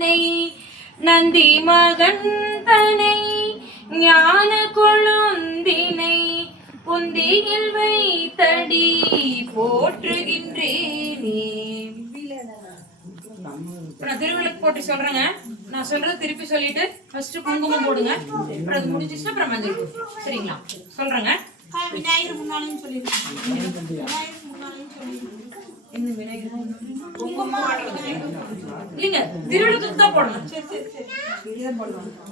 என்னை நந்தி மகன் தனை ஞான கொழுந்தினை புந்தியில் வைத்தடி போற்றுகின்றேனே. நான் திருவிளக்கு போட்டு சொல்றேங்க. நான் சொல்றது திருப்பி சொல்லிட்டு ஃபர்ஸ்ட் குங்குமம் போடுங்க. அப்புறம் அது முடிஞ்சிச்சுன்னா அப்புறம் மஞ்சள் போடு. சரிங்களா? சொல்றேங்க. விநாயகர் முன்னாலேயும் சொல்லிடுங்க. விநாயகர் முன்னாலேயும் சொல்லிடுங்க. என்ன விநாயகர் குங்குமம் இல்லைங்க, திருவிளக்குக்கு தான் போடணும்.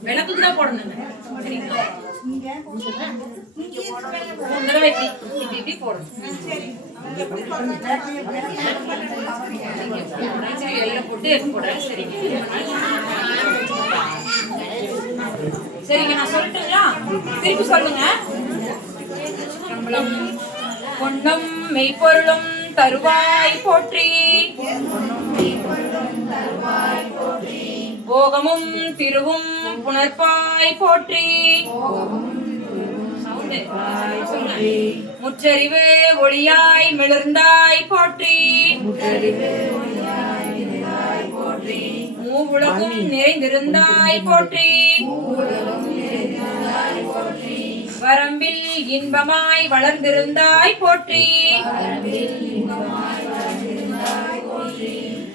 விளக்குக்கு தான் போடணுங்க. சரிங்களா? இப்படி போடணும். எல்லாம் போட்டு போடுறேன். சரிங்க, நான் சொல்லட்டுங்களா? திருப்பி சொல்லுங்க. பொன்னும் மெய்ப்பொருளும் தருவாய் போற்றி, போகமும் திருவும் புணர்ப்பாய் போற்றி, முற்றறிவு ஒளியாய் மிளர்ந்தாய் போற்றி, மூவுலகும் நிறைந்திருந்தாய் போற்றி, வரம்பில் இன்பமாய் வளர்ந்திருந்தாய் போற்றி,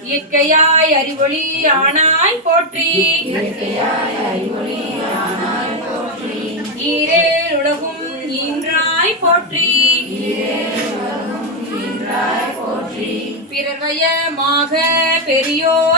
இயற்கையாய் அறிவொளி ஆனாய் போற்றி,